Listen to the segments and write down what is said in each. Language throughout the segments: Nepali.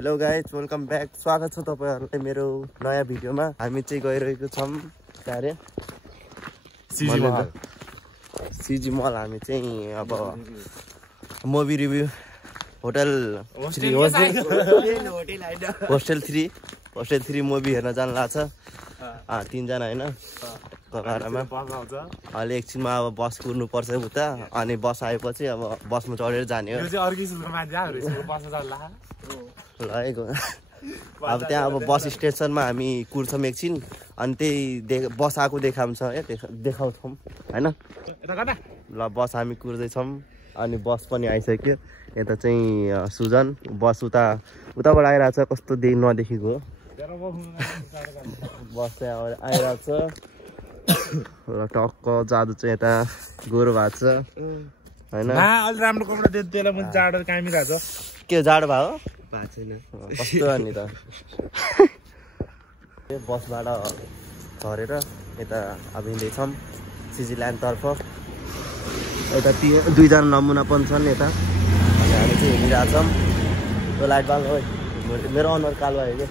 Hello guys, welcome back. स्वागत छ तपाईहरुलाई मेरो नयाँ भिडियोमा। हामी चाहिँ गइरहेको छौं कार्य सिजी मल। हामी चाहिँ अब मुभी रिभ्यू होटल 3 मुभी हेर्न जान लाग्छ। 3 जना हैन ककारामा। अहिले एकछिनमा अब बस कुर्नु पर्छ उता, अनि बस आएपछि अब बसमा चढेर जाने हो। अब त्यहाँ अब बस स्टेसनमा हामी कुर्छौं एकछिन, अनि त्यही बस आएको देखाउँछ देखाउँछौं हैन। ल बस हामी कुर्दैछौं, अनि बस पनि आइसक्यो। यता चाहिँ सुजन बस उताबाट आइरहेछ, कस्तो नदेखेको बस चाहिँ आइरहेछ। र टक्क जादु चाहिँ यता गोरो भएको छ हैन। अलि राम्रो कपडा दे, त्यसलाई पनि जाडो कामिरहेछ। के जाडो भयो छैन कस्तो अनि त। बसबाट झरेर यता अब हिँड्दैछौँ सिजील्यान्ड तर्फ। यता 2 जना नमुना पनि छन् यता, अनि हामी चाहिँ हिँडिरहेछौँ। त्यो लाइट बाल्नु हो, मेरो अनुहार कालो आयो कि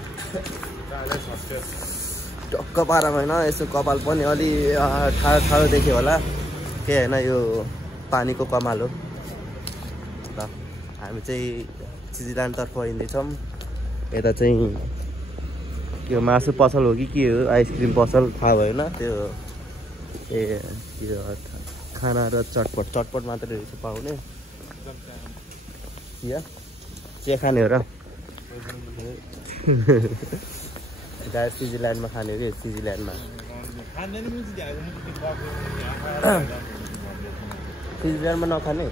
टक्क पारामा होइन। यसो कपाल पनि अलि ठाडो ठाडो देख्यो होला, के होइन यो पानीको कमाल हो। ल हामी चाहिँ सिजील्यान्ड तर्फ हिँड्दैछौँ। यता चाहिँ त्यो मासु पसल हो कि के हो, आइसक्रिम पसल थाहा भएन त्यो। त्यो खाना र चटपट मात्रै रहेछ पाउने। या चिया खाने हो र गाई सिजील्यान्डमा खाने हो कि सिजील्यान्डमा। सिजील्यान्डमा नखाने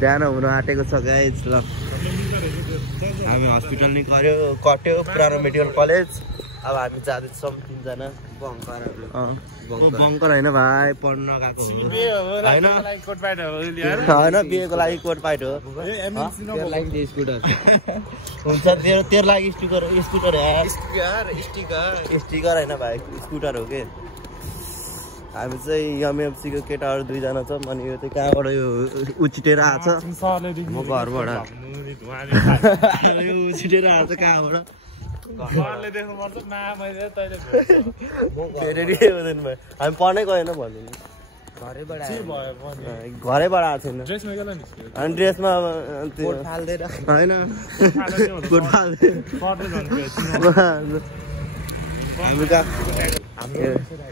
बिहान हुन आँटेको छ गाइज। ल हामी हस्पिटल नि कट्यो पुरानो मेडिकल कलेज। अब हामी जाँदैछौँ 3 जना बङ्कर होइन भाइ, पढ्न गएको होइन, बिहेको लागि कोट पाइट हो। हुन्छ तेरो लागि स्टिकर होइन भाइ, स्कुटर हो कि। हामी चाहिँ एमएफसीको केटाहरू 2 जना छौँ, अनि यो चाहिँ कहाँबाट यो उछिटेर आएको छ म घरबाट। यो उछिटेर आएको छ कहाँबाट, हामी पढ्नै गएन भन्नु नि, घरैबाट आएको छैन। अनि ड्रेसमा होइन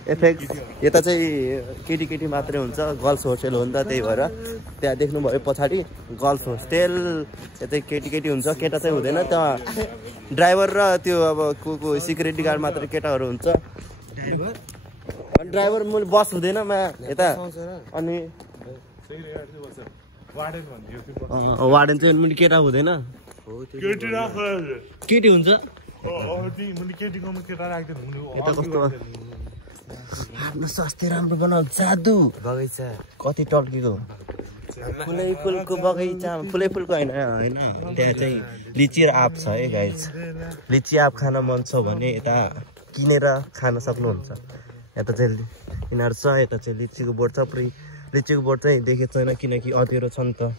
एफेक्ट यता चाहिँ केटी मात्रै हुन्छ, गर्ल्स होस्टेल हो नि त, त्यही भएर त्यहाँ देख्नुभयो पछाडि गर्ल्स होस्टेल। यता केटी हुन्छ, केटा चाहिँ हुँदैन। त्यहाँ ड्राइभर र त्यो अब को सिक्युरिटी गार्ड मात्रै केटाहरू हुन्छ। अनि ड्राइभर मैले बस हुँदैन यता। अनि वार्डेन चाहिँ केटा हुँदैन, केटी हुन्छ। आफ्नो स्वास्थ्य राम्रो बनाऊ। जादु बगैँचा कति टल्केको, फुलको बगैँचा, फुलको होइन त्यहाँ चाहिँ लिची र आँप छ है गाइज। लिची आँप खान मन छ भने यता किनेर खान सक्नुहुन्छ। यता चाहिँ यिनीहरू छ, यता चाहिँ लिचीको बोट छ। लिचीको बोट चाहिँ देखेको छैन किनकि अँध्यारो छ नि त।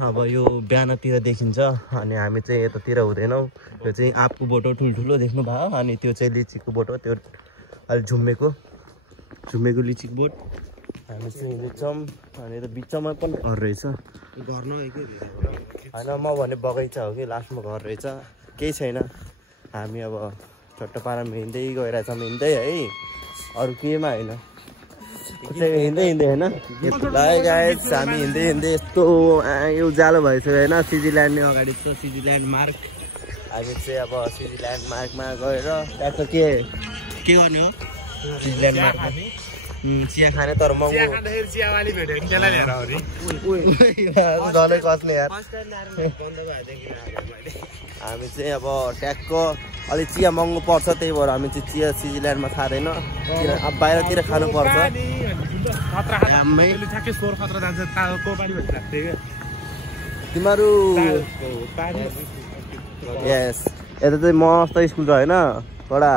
अब यो बिहानतिर देखिन्छ, अनि हामी चाहिँ यतातिर हुँदैनौँ। यो चाहिँ आँपको बोटो ठुल्ठुलो देख्नु भयो, अनि त्यो चाहिँ लिचीको बोटो, त्यो अलि झुम्मेको लिचीको बोट। हामी चाहिँ हिँड्दैछौँ, अनि यता बिचमा पनि घर रहेछ। होइन म भने बगैँचा हो कि, लास्टमा घर रहेछ, केही छैन। हामी अब चट्ट पारामा हिँड्दै गइरहेछौँ, हिँड्दै है, अरू केहीमा होइन, हिँड्दै होइन। गाइस हामी हिँड्दै यस्तो यो उज्यालो भइसक्यो होइन। सिजील्यान्ड नै अगाडि छ, सिजील्यान्ड मार्ग। हामी चाहिँ अब सिजील्यान्ड मार्गमा गएर त्यहाँ के गर्ने हो, सिजील्यान्ड मार्गमा चिया खाने। तर म डलै कस्ने यार। हामी चाहिँ अब ट्याक्क अलिक चिया महँगो पर्छ, त्यही भएर हामी चाहिँ चिया सिजील्यान्डमा खाँदैन, अब बाहिरतिर खानु पर्छ। तिमीहरू यस यता चाहिँ मस्त स्कुल छ होइन, एउटा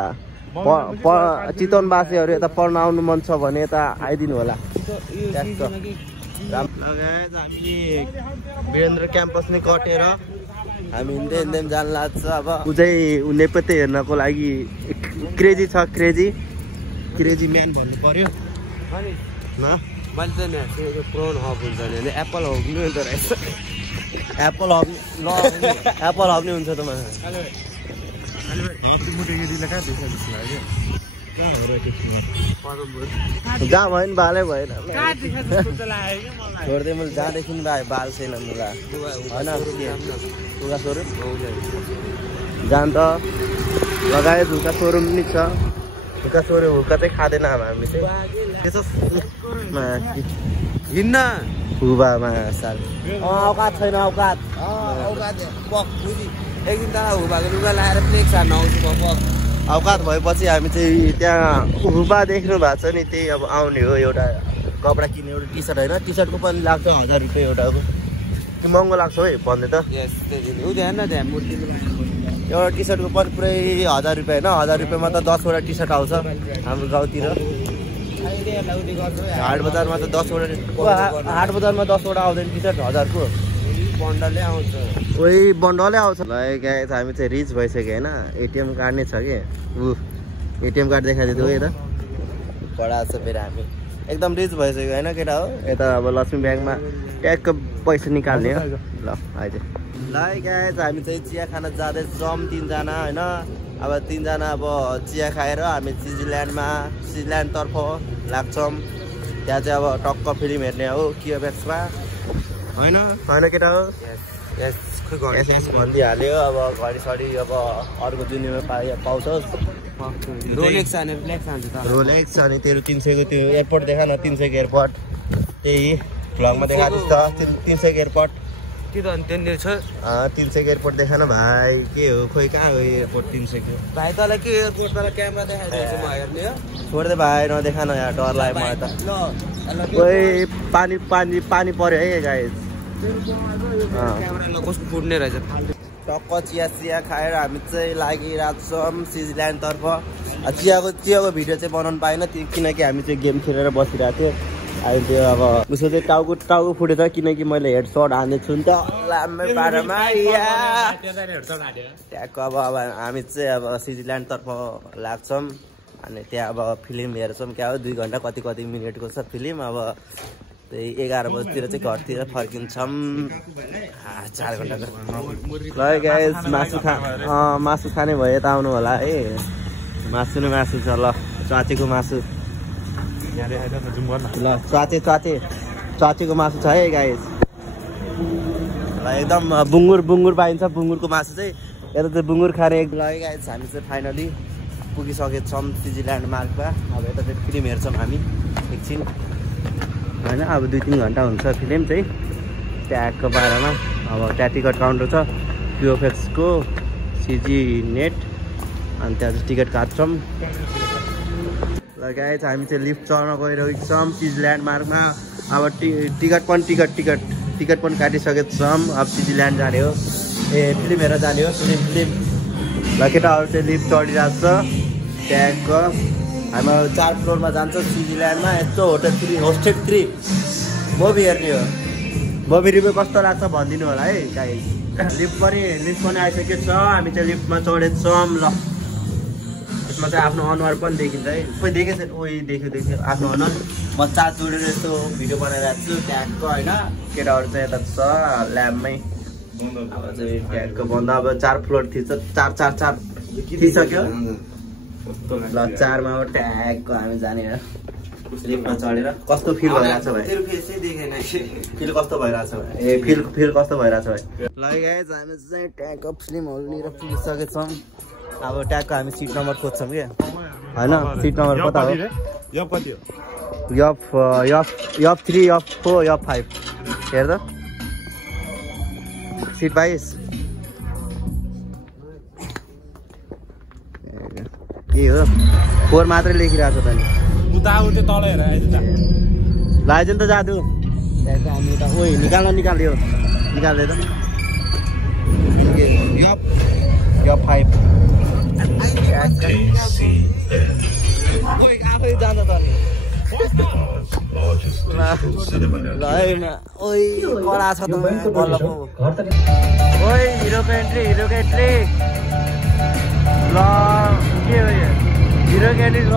चितवनवासीहरू यता पढ्न आउनु मन छ भने यता आइदिनु होला। हामी वीरेन्द्र क्याम्पस नै कटेर हामी हिँड्दै हिँड्दै जान लाग्छ। अब ऊ चाहिँ नेपथ्य हेर्नको लागि क्रेजी छ, क्रेजी म्यान भन्नु पर्यो न। मैले चाहिँ त्यो क्रोन हब हुन्छ नि एप्पल हब नि हुँदो रहेछ। एप्पल हब एप्पल हब नै हुन्छ त मलाई। जहाँ भयो नि बालै भएन छोड्दै मैले जहाँदेखि बाल छैन मुला होइन झुका सोरुम जान त लगायो। झुका सोरुम नि छ, झुका सोरुम हुर्का चाहिँ खाँदैन हामी चाहिँ हिँड्न हुबामा साल औकात छैन। औकात एकदिन त हुबाको लुगा लाएर प्लेक सार्न आउँछु म। औकात भएपछि हामी चाहिँ त्यहाँ हुबा देख्नु भएको छ नि, त्यही अब आउने हो। एउटा कपडा किन्ने एउटा टी सर्ट होइन, टी सर्टको पनि लाग्छ 1000 रुपियाँ एउटाको। त्यो महँगो लाग्छ है भन्ने त। एउटा टी सर्टको पनि पुरै 1000 रुपियाँ होइन। 1000 रुपियाँमा त 10 वटा टी सर्ट आउँछ हाम्रो गाउँतिर। हाट बजारमा त 10 वटा, हाट बजारमा 10 वटा आउँदैन टी सर्ट 1000 को। बन्डलै आउँछ, कोही बन्डलै आउँछ। ल गाइस हामी चाहिँ रिच भइसक्यो होइन। एटिएम कार्ड नै छ कि एटिएम कार्ड देखाइदियो यता कडा छ फेरि। हामी एकदम रिच भइसक्यो होइन केटा हो। यता अब लक्ष्मी ब्याङ्कमा ट्याक्क पैसा निकाल्ने हो। ल अहिले ल गाइस हामी चाहिँ चिया खान जाँदैछौँ 3 जना होइन। अब 3 जना अब चिया खाएर हामी स्विजरल्यान्डतर्फ लाग्छौँ। त्यहाँ चाहिँ अब टक्क फिल्म हेर्ने हो कियोबेक्समा होइन केटा हो। भनिदिइहाल्यो अब घडीसडी अब अर्को दुनियाँमा पाउँछ। रोलेक्स अनि तेरो 300 को त्यो एयरपोर्ट देखा न, 300 को एयरपोर्ट त्यही भ्लगमा देखाएको छ 300 को एयरपोर्ट। त्यो त अनि त्यहाँनिर छ 300 को एयरपोर्ट देखा न भाइ। के हो खोइ कहाँ हो एयरपोर्ट 300 को भाइ? तँलाई के एयरपोर्ट तँलाई क्यामेरा देखाइदिएको म हेर्ने हो। छोड्दै भाइ नदेखा न यहाँ डर लाग्यो मलाई त। खोइ पानी पर्यो है गाइस। क्यामेरा कस्तो फुट्ने रहेछ। टक्क चिया खाएर हामी चाहिँ लागिरहेको छौँ स्विजरल्यान्डतर्फ। चियाको भिडियो चाहिँ बनाउनु पाएन किनकि हामी चाहिँ गेम खेलेर बसिरहेको थियो। अहिले त्यो अब उसको चाहिँ टाउको फुटेछ किनकि मैले हेडसट हान्दैछु नि त लामै बाटोमा। ट्याक्क अब हामी चाहिँ अब स्विजरल्यान्डतर्फ लाग्छौँ। अनि त्यहाँ अब फिल्म हेर्छौँ। क्या हो 2 घन्टा कति मिनटको छ फिल्म। अब त्यही 11 बजीतिर चाहिँ घरतिर फर्किन्छौँ। 4 घन्टाको। ल गाइस मासु खाने भयो त आउनु होला है। मासु छ ल च्वाचेको मासु। ल च्वाचेको मासु छ है गाइस। ल एकदम बुङ्गुर पाइन्छ। बुङ्गुरको मासु चाहिँ यता चाहिँ बुङ्गुर खाने। ल गाइस हामी चाहिँ फाइनली पुगिसकेको छौँ स्विजरल्यान्ड मार्गमा। अब यता चाहिँ फिल्म हेर्छौँ हामी एकछिन होइन। अब 2-3 घन्टा हुन्छ फिल्म चाहिँ ट्यागको बारेमा। अब त्यहाँ टिकट काउन्टर छ क्युएफएक्सको सिजी नेट। अनि त्यहाँ चाहिँ टिकट काट्छौँ। ल गाइस हामी चाहिँ लिफ्ट चढ्न गइरहेको छौँ स्विजरल्यान्ड मार्गमा। अब टिकट पनि काटिसकेको छौँ। अब स्विजरल्यान्ड जाने हो। फिल्म हेरेर जाने हो। फिल्म ल केटाहरू चाहिँ लिफ्ट चढिरहेको छ ट्यागको। हामी 4 फ्लोरमा जान्छ स्विजरल्यान्डमा। यस्तो होस्टेड 3 मुभी हेर्ने हो। मुभी रिभ्यू कस्तो लाग्छ भनिदिनु होला है गाइस। लिफ्ट पनि आइसकेको छ। हामी चाहिँ लिफ्टमा चढेको छौँ। ल यसमा चाहिँ आफ्नो अनुहार पनि देखिन्छ है। खोइ देखेछ देख्यो आफ्नो अनुहार। म चार्ज जोडेर यस्तो भिडियो बनाइरहेको छु ट्यागको होइन। केटाहरू चाहिँ यता छ ल्याबमै। अब चाहिँ ट्यागको भन्दा अब 4 फ्लोर थिच्छ। 4 थिइसक्यो। ल 4मा अब ट्यागको हामी जाने लिफ्टमा चढेर कस्तो फिल भइरहेछ भाइ? फिल कस्तो भइरहेछ भाइ? फिल कस्तो भइरहेछ भाइ? ल गाइस हामी चाहिँ ट्यागको फिल्म हलनिर पुगिसकेको छौँ। अब ट्यागको हामी सिट नम्बर खोज्छौँ कि होइन। सिट नम्बर कता हो? यफ 3 यफ 4 यफ 5 हेर त सिट 22 के हो 4 मात्रै लेखिरहेको छ त नि। लाइजन त जादु हामी त ओइ निकाल्यो निकाल्दै त यफ 5 आफै जान्छ त ल है ओइ कडा छ त बल्लको ओइ हिरोको एन्ट्री ल के हो यो हिरोको एन्ट्री ल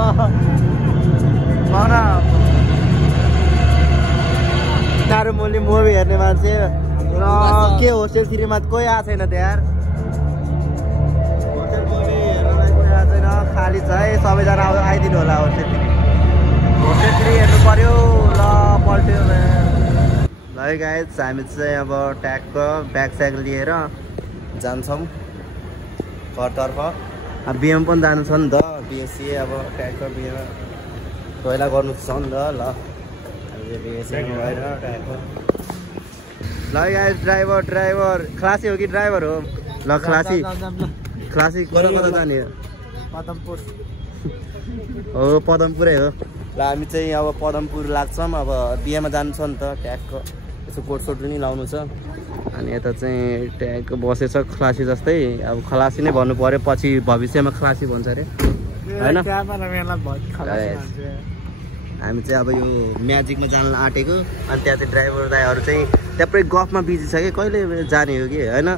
साह्रो मुली मुभी हेर्ने मान्छे र के होस्टेल 3 मा कोही आएको छैन त्यहाँ होस्टेल मुभी हेर्नलाई कोही आएको छैन खाली छ है सबैजना आइदिनु होला होस्टेल 3 हेर्नु पर्यो ल पल्ट्यो ल है गाइज हामी चाहिँ अब ट्यागको ब्याग स्याग लिएर जान्छौँ घरतर्फ बिएम पनि जानु छ नि त बिएससी अब ट्यागको बिएमा पहिला गर्नु छ नि त ल भएर ट्यागको ल गाइज ड्राइभर खलासी हो कि ड्राइभर हो ल खलासी कता जाने पदमपुर हो पदमपुरै हो ल हामी चाहिँ अब पदमपुर लाग्छौँ अब बिहेमा जानु छ नि त ट्यागको यसो कोट पनि लाउनु छ अनि यता चाहिँ ट्याग बसेछ खलासी जस्तै अब खलासी नै भन्नु पर्यो पछि भविष्यमा खलासी भन्छ अरे होइन हामी चाहिँ अब यो म्याजिकमा जान आँटेको अनि त्यहाँ चाहिँ ड्राइभर दाइहरू चाहिँ त्यहाँ पुरै गफमा बिजी छ कि कहिले जाने हो कि होइन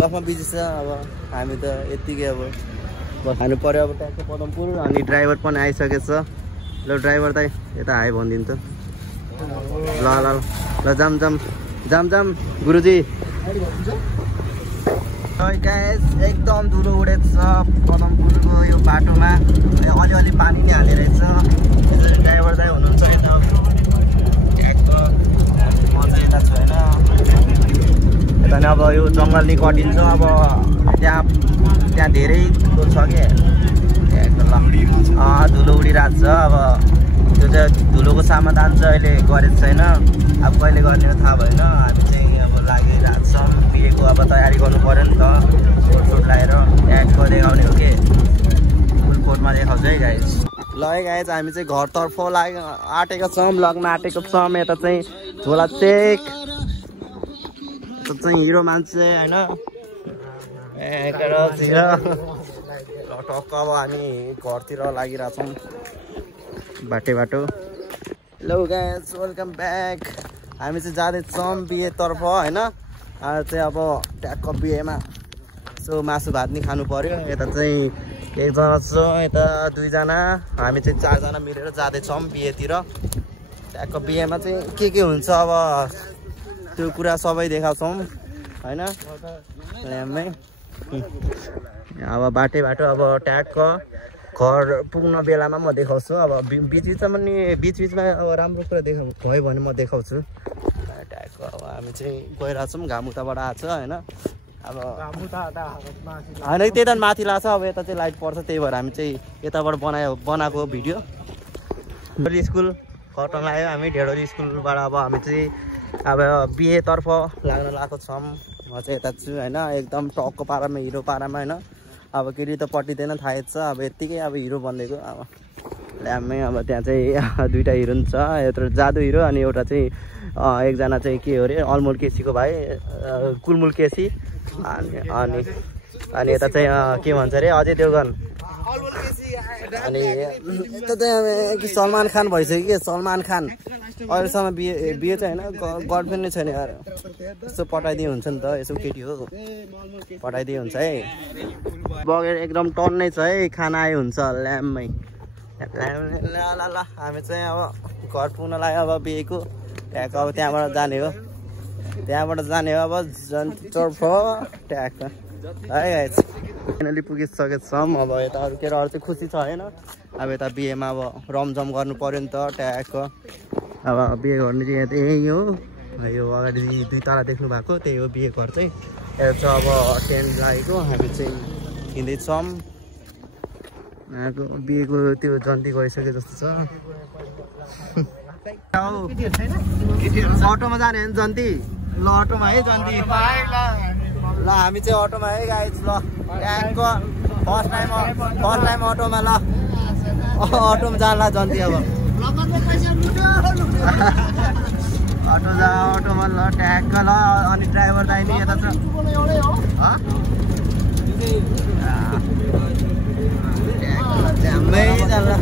गफमा बिजी छ अब हामी त यत्तिकै अब बस्नु पर्यो अब ट्यागको पदमपुर अनि ड्राइभर पनि आइसकेछ ल ड्राइभर दाइ यता आयो भनिदिनु त ल ल ल जाम गुरुजी एकदम धुलो उडेको छ पदमपुरको यो बाटोमा अलिअलि पानी नै हाल्ने रहेछ ड्राइभर दाइ हुनुहुन्छ यता म चाहिँ यता छु होइन यता नि अब यो जङ्गल नै कटिन्छ अब त्यहाँ धेरै धुलो छ क्या धुलो उडिरहेको छ अब त्यो चाहिँ धुलोको समाधान चाहिँ अहिले गरेको छैन अब कहिले गर्ने हो थाहा भएन हामी चाहिँ अब लागिरहेको छ बिहेको अब तयारी गर्नु पऱ्यो नि त कोट लगाएर ट्यागको देखाउने हो कि फुल कोटमा देखाउँछ है गाइज ल है गाइज हामी चाहिँ घरतर्फ आँटेको छौँ लग्न आँटेको छौँ यता चाहिँ झोला टेक यता चाहिँ हिरो मान्छे होइन टक्क अब हामी घरतिर लागिरहेछौँ बाटो हेलो गाइज वेलकम ब्याक हामी चाहिँ जाँदैछौँ बिहेतर्फ होइन चाहिँ अब ट्यागको बिहेमा सो मासु भात नि खानु पर्यो यता चाहिँ एकजना छ यता दुईजना हामी चाहिँ 4 जना मिलेर जाँदैछौँ बिहेतिर ट्यागको बिहेमा चाहिँ के हुन्छ अब त्यो कुरा सबै देखाउँछौँ होइन अब बाटो अब ट्यागको घर पुग्न बेलामा म देखाउँछु अब बिचबिचमा अब राम्रो कुरा भयो भने म देखाउँछु ट्यागको अब हामी चाहिँ गइरहेछौँ घाम उताबाट आएको छ होइन अब होइन त्यता माथि लाग्छ अब यता चाहिँ लाइट पर्छ त्यही भएर हामी चाहिँ यताबाट बनाएको भिडियो स्कुल खटङ आयो हामी ढेडोली स्कुलबाट अब हामी चाहिँ अब बिहेतर्फ लाग्न लागेको छौँ म चाहिँ यता छु होइन एकदम टक्को पारामा हिरो पारामा होइन अब केटी त पटिँदैन थाहै छ अब यत्तिकै अब हिरो बनिदिएको अब ल्याम्मै अब त्यहाँ चाहिँ 2टा हिरो छ एउटा जादु हिरो अनि एउटा चाहिँ एकजना चाहिँ के हो अरे अलमोल केसीको भाइ कुलमुल केसी अनि यता चाहिँ के भन्छ अरे अजय देवगन अनि यता चाहिँ सलमान खान भइसक्यो कि सलमान खान अहिलेसम्म बिहे चाहिँ होइन गर्लफ्रेन्ड नै छैन यार यसो पठाइदिए हुन्छ नि त यसो केटी हो पठाइदिए हुन्छ है बगेर एकदम टन्नै छ है खाना आयो हुन्छ ल्याम्मै ल हामी चाहिँ अब घर पुग्नलाई अब बिहेको ट्याग अब त्यहाँबाट जाने हो अब जन्तर्फ ट्याग है गाइस फाइनली पुगिसकेको छौँ अब यता अरू चाहिँ खुसी छ होइन अब यता बिहेमा अब रमझम गर्नु पर्यो नि त ट्यागको अब बिहे गर्नु चाहिँ यता यही हो यो अगाडि 2 तला देख्नु भएको त्यही हो बिहे घर चाहिँ यता चाहिँ अब टेन्ट लागेको हामी चाहिँ हिँड्दैछौँ बिहेको त्यो जन्ती गरिसके जस्तो छ अटोमा जाने हो नि जन्ती ल अटोमा है जन्ती ल हामी चाहिँ अटोमा है गाइज ल ट्यागको फर्स्ट टाइम अटोमा ल अटोमा जाला जन्ती अब अटोमा ल ट्यागको ल अनि ड्राइभर दाइ नि यता छ ड्याम्मै जाला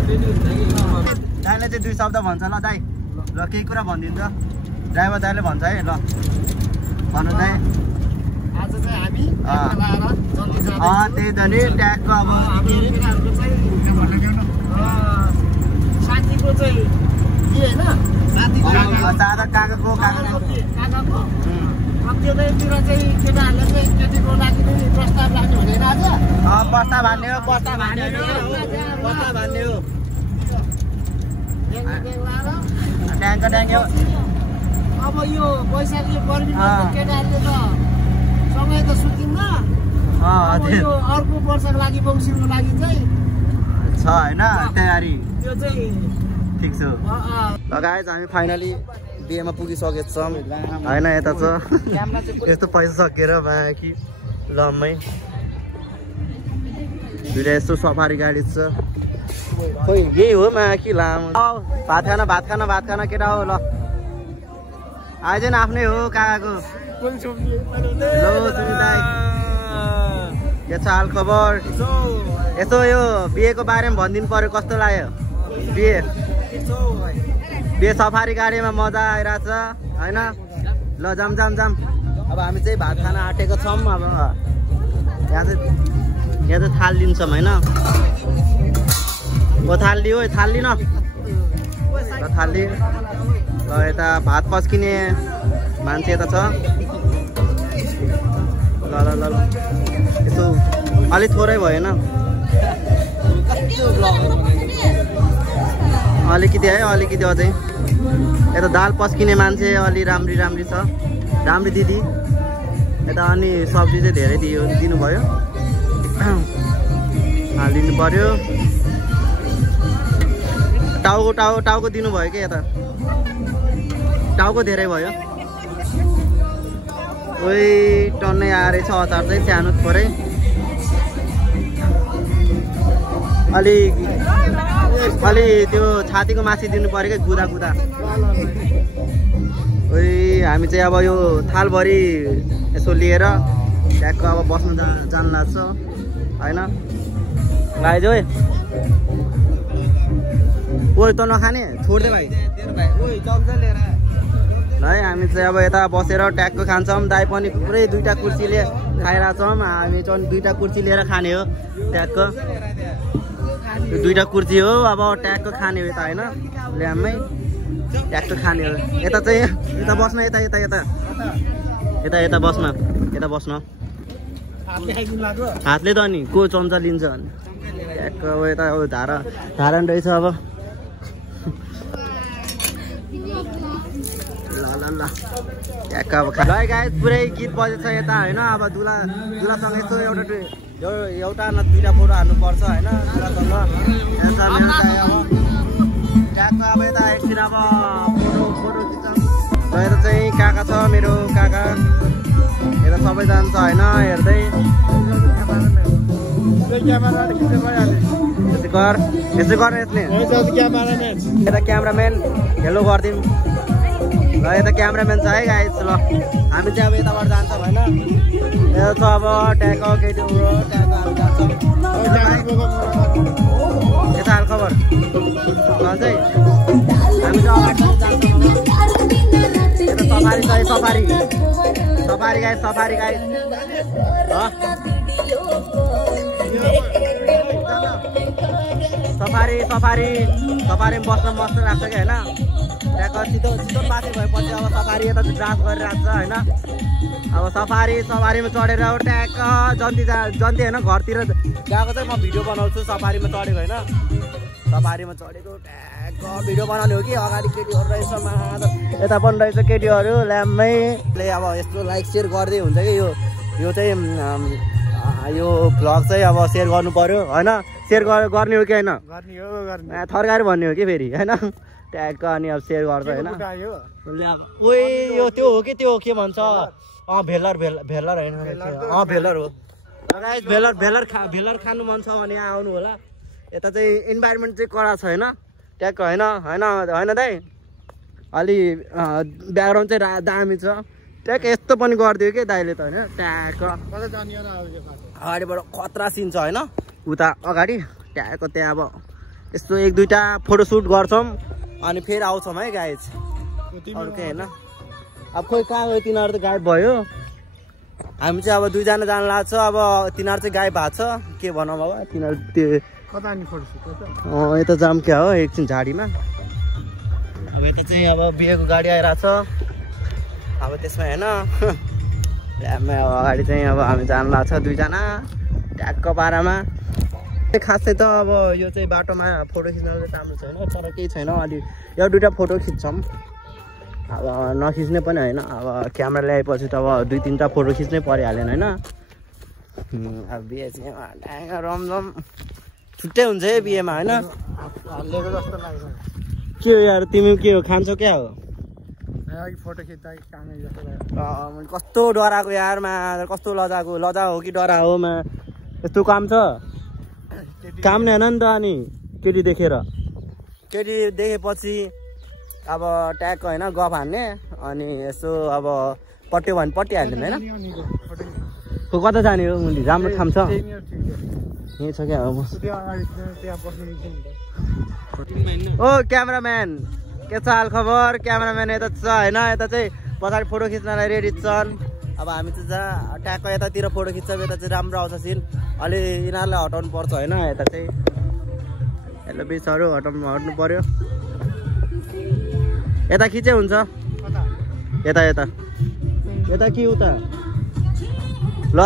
दाइले चाहिँ 2 शब्द भन्छ ल दाइ ल केही कुरा भनिदिन्छ ड्राइभर दाइले भन्छ है ल भन्नु दाइ आज चाहिँ हामी त्यही त नि ट्यागको अब साथीको चाहिँ के होइन सादा काकाको त्यो तिर चाहिँ केटाहरूले चाहिँ केटीको लागि प्रस्ताव लाग्ने हुँदैन आज बस्ता भन्ने हो ट्याङ्क हो अब यो वैशाखी पर्मिटमा केटाहरूले त समय त सुतिन्न यो अर्को वर्षको लागि बौसिरको लागि चाहिँ छ होइन तयारी त्यो चाहिँ ठिक छ ल गाइज हामी फाइनली बिहेमा पुगिसकेको छौँ होइन यता छ यस्तो पैसा सकेर कि लम्मै दुइटा यस्तो सफारी गाडी छ खोइ यही हो कि लामो भात खाना केटा हो ल आइज न आफ्नै हो काकाको हेलो सुनिदाई के छ हाल खबर यसो यो बिहेको बारेमा भनिदिनु पर्यो कस्तो लाग्यो बिहे सफारी गाडीमा मजा आइरहेछ होइन ल जाम अब हामी चाहिँ भात खाना आँटेको छौँ अब यहाँ चाहिँ थाल लिन्छौँ होइन थाल लियो थाल लिन थाल लि ल यता भात पस्किने मान्छे यता छ ल यसो अलिक थोरै भएन अलिकति अझै यता दाल पस्किने मान्छे अलि राम्री छ राम्री दिदी यता अनि सब्जी चाहिँ धेरै दिनुभयो हालिदिनु पर्यो टाउको दिनुभयो कि यता टाउको धेरै भयो ओइ टन्नै आएर छ अचार चाहिँ सानो थोरै अलि त्यो छातीको मासु दिनु पर्यो कि गुदा ओइ हामी चाहिँ अब यो थालभरि यसो लिएर ट्यागको अब बस्न जान लाग्छ होइन भाइ जो ओइ त नखाने छोड्दे भाइ है हामी चाहिँ अब यता बसेर ट्यागको खान्छौँ दाइ पनि पुरै 2टा कुर्सीले खाइरहेछौँ हामी चाहिँ 2टा कुर्सी लिएर खाने हो ट्यागको 2टा कुर्सी हो अब ट्यागको खाने हो यता होइन ल्याममै ट्यागको खाने हो यता चाहिँ यता बस्न यता बस्न हातले त नि को चम्चा लिन्छ ट्यागको अब यता धारण रहेछ अब ल ट्यागको अब गाइस पुरै गीत बजेछ यता होइन अब दुलासँग यस्तो एउटा न 2टा फोटो हाल्नुपर्छ होइन दुलासँग ट्यागको अब यता एकछिन अब फोटो खिच्छौँ र यता चाहिँ काका छ मेरो काका यता सबैजना छ होइन हेर्दै यसो गर यसले यता क्यामराम्यान हेलो गरिदिउँ ल यता क्यामराम्यान छ है गाइस ल हामी चाहिँ अब यताबाट जान्छौँ होइन यता छ अब ट्यागको केटी यता हाल खबर भन्छ है हामी चाहिँ अगाडि जान्छौँ यता सफारी छ है सफारी गाइस सफारीमा बस्न मस्त लाग्छ कि होइन त्यहाँको चितवन बाँकी भएपछि अब सफारी यता जाँच गरिरहेको छ होइन अब सफारीमा चढेर ट्याग जन्ती होइन घरतिर गएको चाहिँ म भिडियो बनाउँछु सफारीमा चढेको होइन सफारीमा चढेको ट्याग भिडियो बनाउने हो कि अगाडि केटीहरू रहेछ यता पनि रहेछ केटीहरू ल्याम्मै अब यस्तो लाइक सेयर गर्दै हुन्छ कि यो चाहिँ यो भ्लग चाहिँ अब सेयर गर्नु पर्यो होइन सेयर गर्ने हो कि होइन थर्काएर भन्ने हो कि फेरि होइन ट्यागको अनि अब सेयर गर्छ होइन ओइ यो त्यो हो कि त्यो के भन्छ भेलर होइन भेलर हो भेलर खानु मन छ भने आउनु होला यता चाहिँ इन्भाइरोमेन्ट चाहिँ कडा छ होइन ट्यागको होइन दाइ अलि ब्याकग्राउन्ड चाहिँ दामी छ ट्याग यस्तो पनि गरिदियो कि दाइले त होइन ट्यागको अगाडिबाट खतरा सिन छ होइन उता अगाडि ट्यागको त्यहाँ अब यस्तो 1-2टा फोटोसुट गर्छौँ अनि फेरि आउँछौँ है गाइज। अरू केही होइन। अब खोइ कहाँ गयो तिनीहरू त गायब भयो। हामी चाहिँ अब 2जना जानु लाग्छ। अब तिनीहरू चाहिँ गायब भएको छ के भनौँ अब तिनीहरू त्यो यता जाम क्या हो एकछिन झाडीमा। अब यता चाहिँ अब बिहेको गाडी आइरहेछ अब त्यसमा होइन ल्याबमा अब अगाडि चाहिँ अब हामी जानु लाग्छ 2जना ट्याक्क पारामा। खासै त अब यो चाहिँ बाटोमा फोटो खिच्नलाई राम्रो छैन तर केही छैन अलि 1-2टा फोटो खिच्छौँ। अब नखिच्ने पनि होइन अब क्यामेरा ल्याएपछि त अब 2-3टा फोटो खिच्नै परिहालेन होइन। अब बिहे चाहिँ रमझम छुट्टै हुन्छ है बिहेमा होइन। के हो यार तिमी के हो खान्छौ क्या हो? फोटो खिच्दा कस्तो डराएको यारमा कस्तो लजा हो कि डरा हो मा यस्तो काम छ काम नै होइन नि त। अनि केटी देखेपछि अब ट्याग होइन गफ हान्ने अनि यसो अब पट्यो भने पट्टिहाल्ने होइन। कता जाने हो मुली राम्रो ठाउँ छ यहीँ छ क्या हो। ओ क्यामेराम्यान के छ हाल खबर? क्यामेराम्यान यता छ होइन यता चाहिँ पछाडि फोटो खिच्नलाई रेडी छन्। अब हामी चाहिँ जहाँ ट्याक्क यतातिर फोटो खिच्छौँ यता चाहिँ राम्रो आउँछ सिन अलि यिनीहरूलाई हटाउनु पर्छ होइन। यता चाहिँ यसलाई बिचहरू हट्नु पर्यो। यता खिचे हुन्छ यता कि उता ल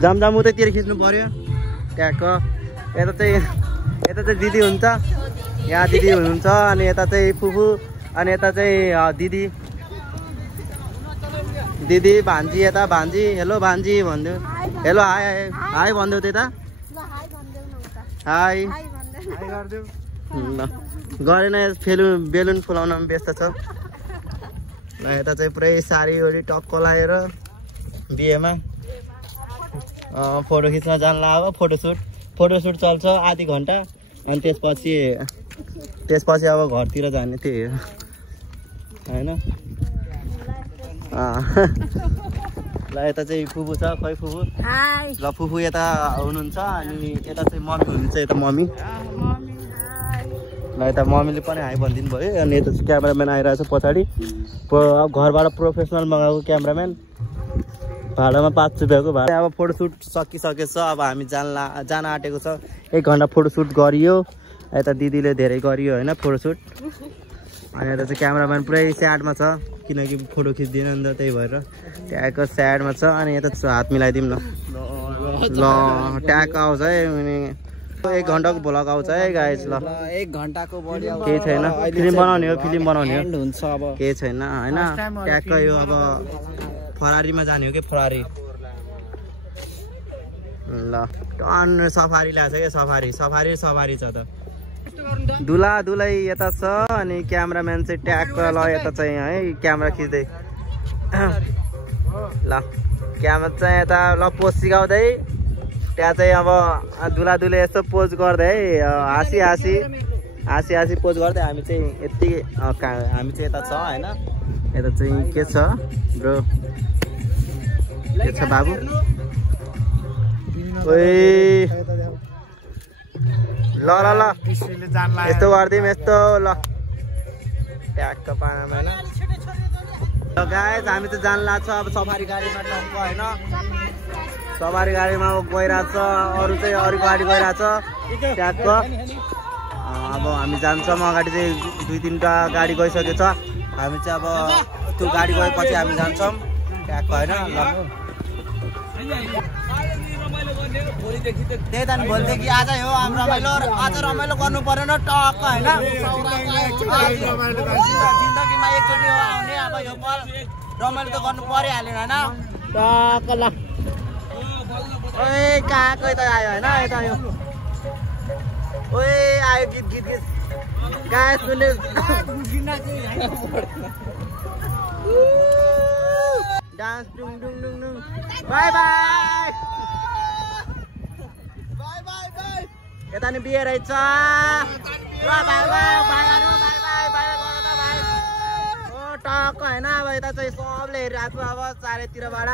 जाम उतैतिर खिच्नु पर्यो ट्याक्क। यता चाहिँ दिदी हुन्छ यहाँ दिदी हुनुहुन्छ अनि यता चाहिँ फुफू अनि यता चाहिँ दिदी भान्जी यता भान्जी हेलो भान्जी भन्दियो हेलो हाई भनिदेऊ त्यता हाई ल गरेन बेलुन फुलाउन व्यस्त छ। ल यता चाहिँ पुरै साडीओरी टक्क लगाएर बिहेमा फोटो खिच्न जानु अब फोटोसुट चल्छ आधी घन्टा अनि त्यसपछि अब घरतिर जाने त्यही हो होइन। ल यता चाहिँ फुफू छ खै फुफू ल फुफू यता हुनुहुन्छ अनि यता चाहिँ मम्मी हुनुहुन्छ यता मम्मी ल यता मम्मीले पनि हाई भनिदिनु भयो। अनि यता चाहिँ क्यामेराम्यान आइरहेको छ पछाडि अब घरबाट प्रोफेसनल मगाएको क्यामेराम्यान भाडामा 5 रुपियाँको भाडा। अब फोटोसुट सकिसकेछ अब हामी जान आँटेको छ 1 घन्टा फोटोसुट गरियो। यता दिदीले धेरै गरियो होइन फोटोसुट अनि यता चाहिँ क्यामेराम्यान पुरै स्याडमा छ किनकि फोटो खिच्दिन नि त त्यही भएर ट्यागको स्याडमा छ। अनि यता हात मिलाइदिउँ न ल ट्याग आउँछ है 1 घन्टाको भ्लग आउँछ है गाइस। ल 1 घन्टाको केही छैन फिल्म बनाउने हो हुन्छ अब केही छैन होइन। ट्यागको यो अब फरारीमा जाने हो कि फरारी ल टन सफारी ल्याएको छ क्या सफारी छ त दुलै यता छ अनि क्यामेराम्यान चाहिँ ट्याग ल यता चाहिँ है क्यामेरा खिच्दै ल क्यामेरा चाहिँ यता ल पोज सिकाउँदै त्यहाँ चाहिँ अब दुले यस्तो पोज गर्दै हाँसी पोज गर्दै हामी चाहिँ हामी चाहिँ यता छ होइन। यता चाहिँ के छ ब्रो के छ बाबु ओइ ल यस्तो गरिदिउँ यस्तो ल ट्याक्क पारामा होइन। ल गाइस हामी त जान लाग्छ अब सफारी गाडीमा टक्क होइन सवारी गाडीमा गइरहेछ अरू चाहिँ अरू गाडी गइरहेछ ट्याक्क। अब हामी जान्छौँ अगाडि चाहिँ 2-3टा गाडी गइसकेको छ हामी चाहिँ अब त्यो गाडी गएपछि हामी जान्छौँ ट्याक्क होइन। त्यही त नि भोलिदेखि आजै हो आज रमाइलो गर्नु परेन टक्क होइन। जिन्दगीमा एकचोटि आउने अब यो रमाइलो त गर्नु परिहाल्यो होइन टक्क। ल ओए कहाँको यता आयो होइन यता यो ओए आयो गीत गाए सुन्ने डान्स डुङ बाई यता नि बिहे रहेछ टक्क होइन। अब यता चाहिँ सबले हेरिरहेको छ अब चारैतिरबाट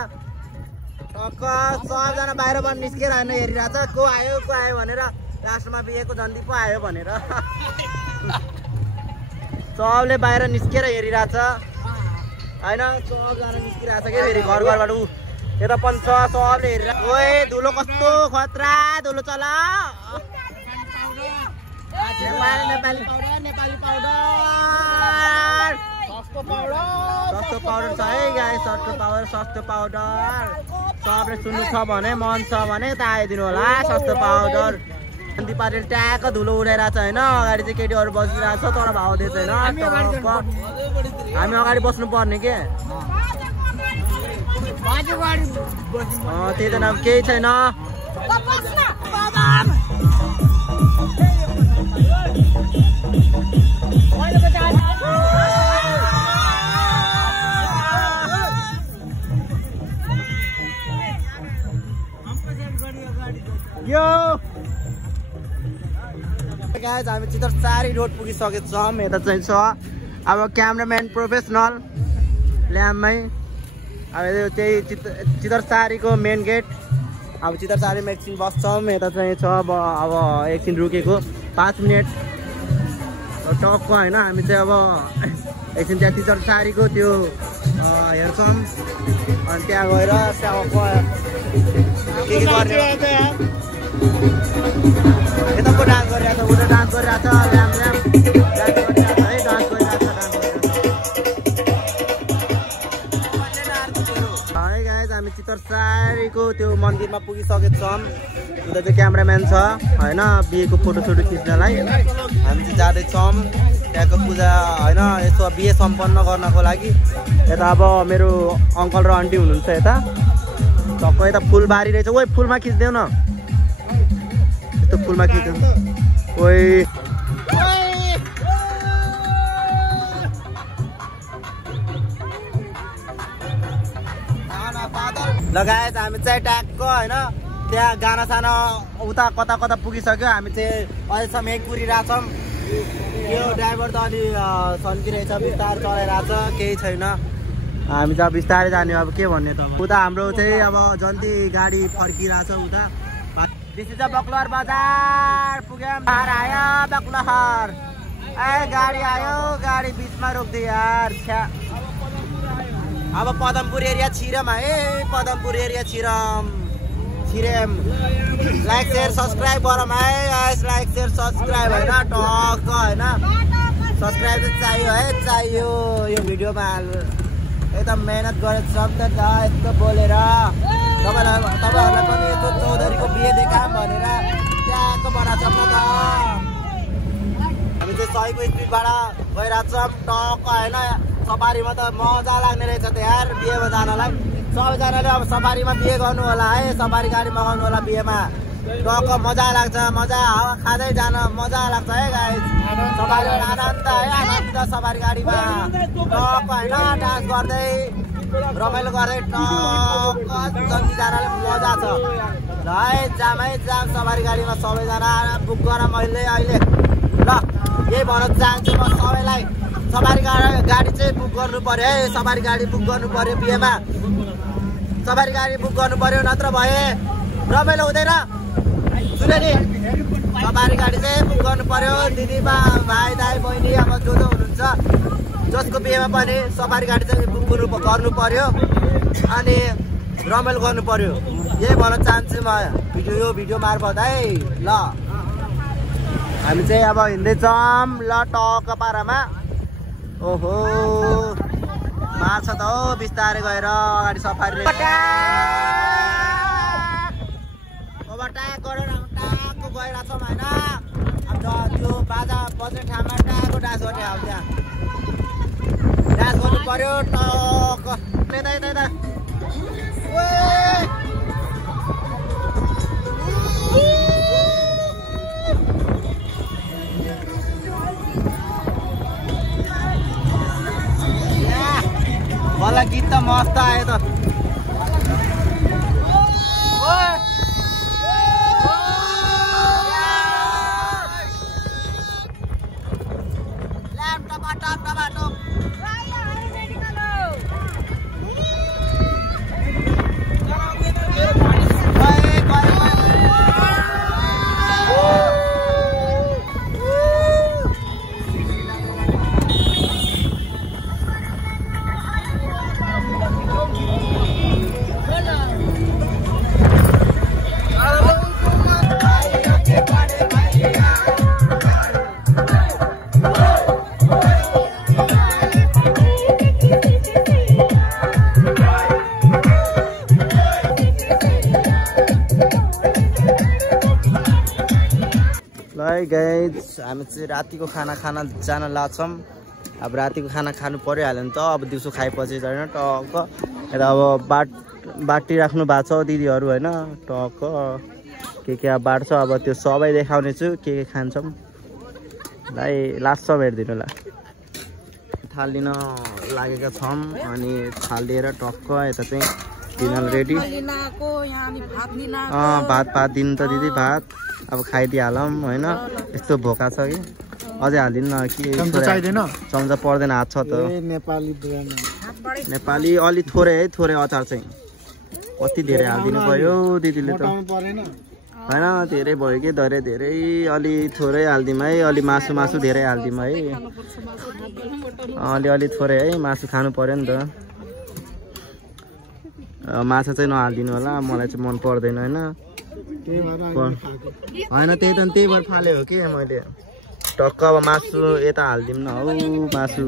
टक्क सबजना बाहिरबाट निस्केर होइन हेरिरहेछ को आयो भनेर लास्टमा बिहेको झन्डी पो आयो भनेर सबले बाहिर निस्केर हेरिरहेछ होइन सबजना निस्किरहेछ के फेरि घरबाट ऊ यता पनि छ सबले हेरिरहेछ ओए धुलो कस्तो खतरा धुलो चल नेपाली पाउडर सस्तो पाउडर छ है गाई सस्तो पाउडर सबले सुन्नु छ भने मन छ भने त आइदिनु होला सस्तो पाउडर शान्ति पारेर ट्याक्क धुलो उडाइरहेछ होइन अगाडि चाहिँ केटीहरू बसिरहेको छ तर भाउ दिएछ होइन हामी अगाडि बस्नु पर्ने के त्यही त नाम केही छैन हामी चितरसारी रोड पुगिसकेको छौँ यता चाहिँ छ अब क्यामराम्यान प्रोफेसनल ल्याम्पमै अब त्यही चितरसारीको मेन गेट अब चितरसारीमा एकछिन बस्छौँ यता चाहिँ छ अब एकछिन रुकेको 5 मिनट टक्क होइन हामी चाहिँ अब एकछिन त्यहाँ चितरसारीको त्यो हेर्छौँ अनि त्यहाँ गएर के गर्ने यता को डान्स गरिरहेछ उता डान्स गरिरहेछ ल्याम डान्स गरिरहेछ है डान्स गरिरहेछ है गाइस हामी चितरसारीको त्यो मन्दिरमा पुगिसकेको छौँ उता चाहिँ क्यामराम्यान छ होइन बिहेको फोटोसोटो खिच्नलाई हामी चाहिँ जाँदैछौँ त्यहाँको पूजा होइन यसो बिहे सम्पन्न गर्नको लागि यता अब मेरो अङ्कल र आन्टी हुनुहुन्छ यता टक्क यता फुल बारी रहेछ ओइ फुलमा खिच्देऊ न यस्तो फुलमा खिच्नु ओइ लगायत हामी चाहिँ ट्याक्क होइन त्यहाँ गाना साना उता कता कता पुगिसक्यो हामी चाहिँ अहिलेसम्म यहीँ कुरिरहेछौँ यो ड्राइभर त अलि सन्किरहेछ बिस्तारै चलाइरहेछ केही छैन हामी चाहिँ अब बिस्तारै जाने अब के भन्ने त उता हाम्रो चाहिँ अब जल्दी गाडी फर्किरहेछ उता दिस इज बक्लहर बजार पुग्यौँ आयो बक्लहर ए गाडी आयो गाडी बिचमा रोक्दै यार छ्या अब पदमपुर एरिया छिरम है पदमपुर एरिया छिरम लाइक शेयर सब्सक्राइब गरौँ है लाइक शेयर सब्सक्राइब होइन टक्क होइन सब्सक्राइब चाहिँ चाहियो है चाहियो यो भिडियोमा एकदम मेहनत गरेको छ नि त यस्तो बोलेर तपाईँहरूलाई पनि यस्तो चौधरीको बिहे देखाम भनेर त्यहाँको बनाएको छ त हामी चाहिँ 100को स्पिडबाट गइरहेछौँ टक्क होइन सफारीमा त मजा लाग्ने रहेछ त यार बिहेमा जानलाई सबैजनाले अब सफारीमा बिहे गर्नु होला है सफारी गाडी मगाउनु होला बिहेमा टक्क मजा लाग्छ मजा हावा खाँदै जान मजा लाग्छ है गाइस सफारी आनन्द है आनन्द सफारी गाडीमा टक्क होइन डान्स गर्दै रमाइलो गर्दै टक्क जतिजनाले मजा छ ल है जामै जाम सफारी गाडीमा सबैजना बुक गर मैले अहिले ल यही भन्न चाहन्छु म सबैलाई सफारी गाडी चाहिँ बुक गर्नु पर्यो है सफारी गाडी बुक गर्नु पर्यो बिहेमा सफारी गाडी बुक गर्नु पर्यो नत्र भए रमाइलो हुँदैन सुने नि सफारी गाडी चाहिँ बुक गर्नु पर्यो दिदीमा भाइ दाइ बहिनी अब जो हुनुहुन्छ जसको बिहेमा पनि सफारी गाडी चाहिँ बुक गर्नु पर्यो अनि रमाइलो गर्नु पर्यो यही भन्न चाहन्छु म यो भिडियो मार्फत है ल हामी चाहिँ अब हिँड्दैछौँ ल टक्क पारामा ओहो मार्छ त हो बिस्तारै गएर अगाडि सफारी ओभरट्याक गरेर टाकको गइरहेछौँ होइन अब त्यो बाजा बज्ने ठाउँमा टाकको डान्स गर्ने अब त्यहाँ डान्स गर्नु पर्यो टक्क त्यता यता वाला गीत त मस्त आयो त है गाइस हामी चाहिँ रातिको खाना खान जान लाग्छौँ अब रातिको खाना खानु परिहाल्यो नि त अब दिउँसो खाएपछि होइन टक्क यता अब बाटी राख्नु भएको छ दिदीहरू होइन टक्क के अब बाट्छ अब त्यो सबै देखाउने छु के खान्छौँ भाइ लास्टसम्म हेरिदिनु होला थाल लिन लागेका छौँ अनि थाल लिएर टक्क यता चाहिँ डिनर रेडी भात दिनु त दिदी भात अब खाइदिइहालौँ होइन यस्तो भोका छ कि अझै हालिदिनु न कि चम्चा पर्दैन हात छ त नेपाली अलि थोरै अचार चाहिँ कति धेरै हालिदिनु पर्यो दिदीले त होइन धेरै भयो कि धेरै अलि थोरै हालिदिउँ है अलि मासु धेरै हालिदिउँ है अलि थोरै है मासु खानु पर्यो नि त माछा चाहिँ नहालिदिनु होला मलाई चाहिँ मन पर्दैन होइन त्यही भएर फाले हो कि मैले टक्क अब मासु यता हालिदिउँ न हौ मासु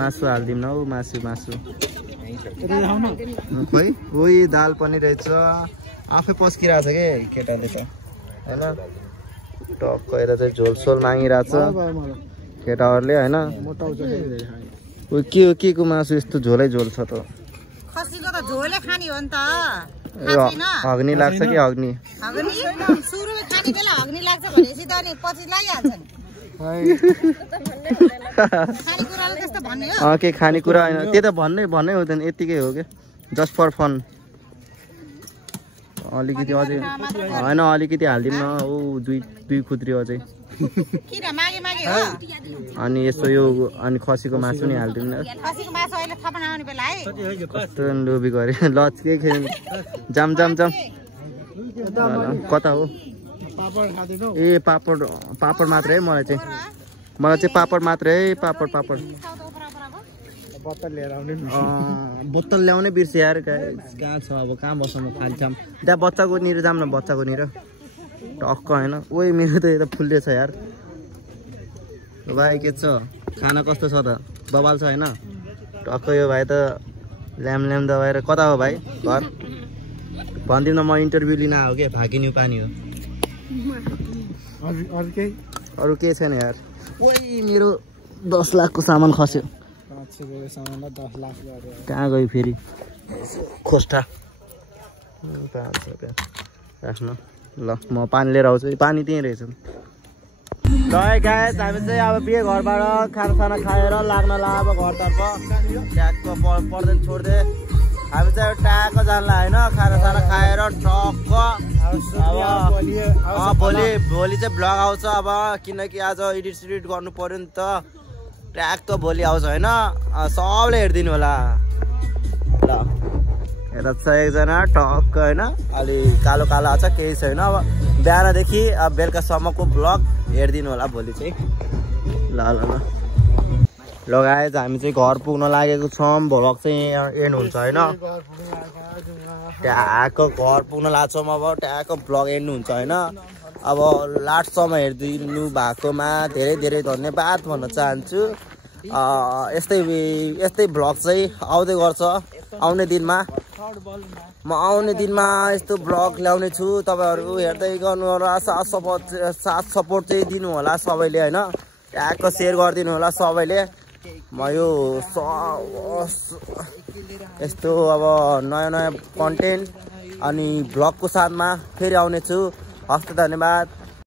मासु हालिदिउँ न हौ मासु खोइ ओइ दाल पनि रहेछ आफै पस्किरहेछ कि केटाले त होइन टक्क यता चाहिँ झोलसोल मागिरहेछ केटाहरूले होइन के को मासु यस्तो झोल छ त खसीको त झोले खानी हो नि त अग्नि लाग्छ कि अग्नि सुरुमा खाने बेला अग्नि लाग्छ भनेपछि त अनि पछि लागिहाल्छ नि खानेकुराले त्यस्तो भन्ने हो के खानेकुरा होइन त्यो त भन्नै हुँदैन यतिकै हो कि जस्ट फर फन अलिकति अझै होइन अलिकति हालिदिउँ न ऊ दुई खुद्री अझै अनि यस्तो यो अनि खसीको मासु नि हालिदिउँ न कस्तो लोभी गरे लच के खेल्नु जाम कता हो ए पापड मात्रै है मलाई चाहिँ पापड मात्रै है पापड बोतल ल्याउनै बिर्से यार कहाँ छ अब कहाँ बस्छ म खाली छाम त्यहाँ बच्चाको निर जाम न बच्चाको निर टक्क होइन ओइ मेरो त यता फुल्दै छ यार भाइ के छ खाना कस्तो छ त बबाल छ होइन टक्क यो भाइ त ल्याम दबाएर कता हो भाइ घर भनिदिउँ न म इन्टरभ्यू लिन आएको के भागिन्यू पानी हो अरू केही छैन यार ओइ मेरो 10 लाखको सामान खस्यो कहाँ गयो फेरि खोस्टा 500 रुपियाँ राख्नु ल म पानी लिएर आउँछु पानी त्यहीँ रहेछ ल गाइस हामी चाहिँ अब बिहे घरबाट खाना खाएर लाग्न अब घरतर्फ ट्याक्क पर्दैन छोड्दै हामी चाहिँ ट्याक्क जानला होइन खाना खाएर टक्क अब भोलि चाहिँ भ्लग आउँछ अब किनकि आज एडिट गर्नु पर्यो नि त ट्याक्क भोलि आउँछ होइन सबले हेरिदिनु होला ल यता छ एकजना टक्क होइन अलि कालो आछ केही छैन अब बिहानदेखि अब बेलुकासम्मको भ्लग हेरिदिनु होला भोलि चाहिँ ल गाइस हामी चाहिँ घर पुग्न लागेको छौँ भ्लग चाहिँ एन्ड हुन्छ होइन ट्याक्क घर पुग्न लाग्छौँ अब ट्याक्क भ्लग एन्ड हुन्छ होइन अब लास्टसम्म हेरिदिनु भएकोमा धेरै धन्यवाद भन्न चाहन्छु यस्तै भ्लग चाहिँ आउँदै गर्छ आउने दिनमा म आउने दिनमा यस्तो भ्लग ल्याउने छु तपाईहरु हेर्दै गर्नु होला साथ सपोर्ट चाहिँ दिनु होला सबैले हैन ट्याक्क शेयर गरिदिनु होला सबैले म यो यस्तो अब नयाँ कन्टेन्ट अनि भ्लगको साथमा फेरि आउने छु हस्त धन्यवाद।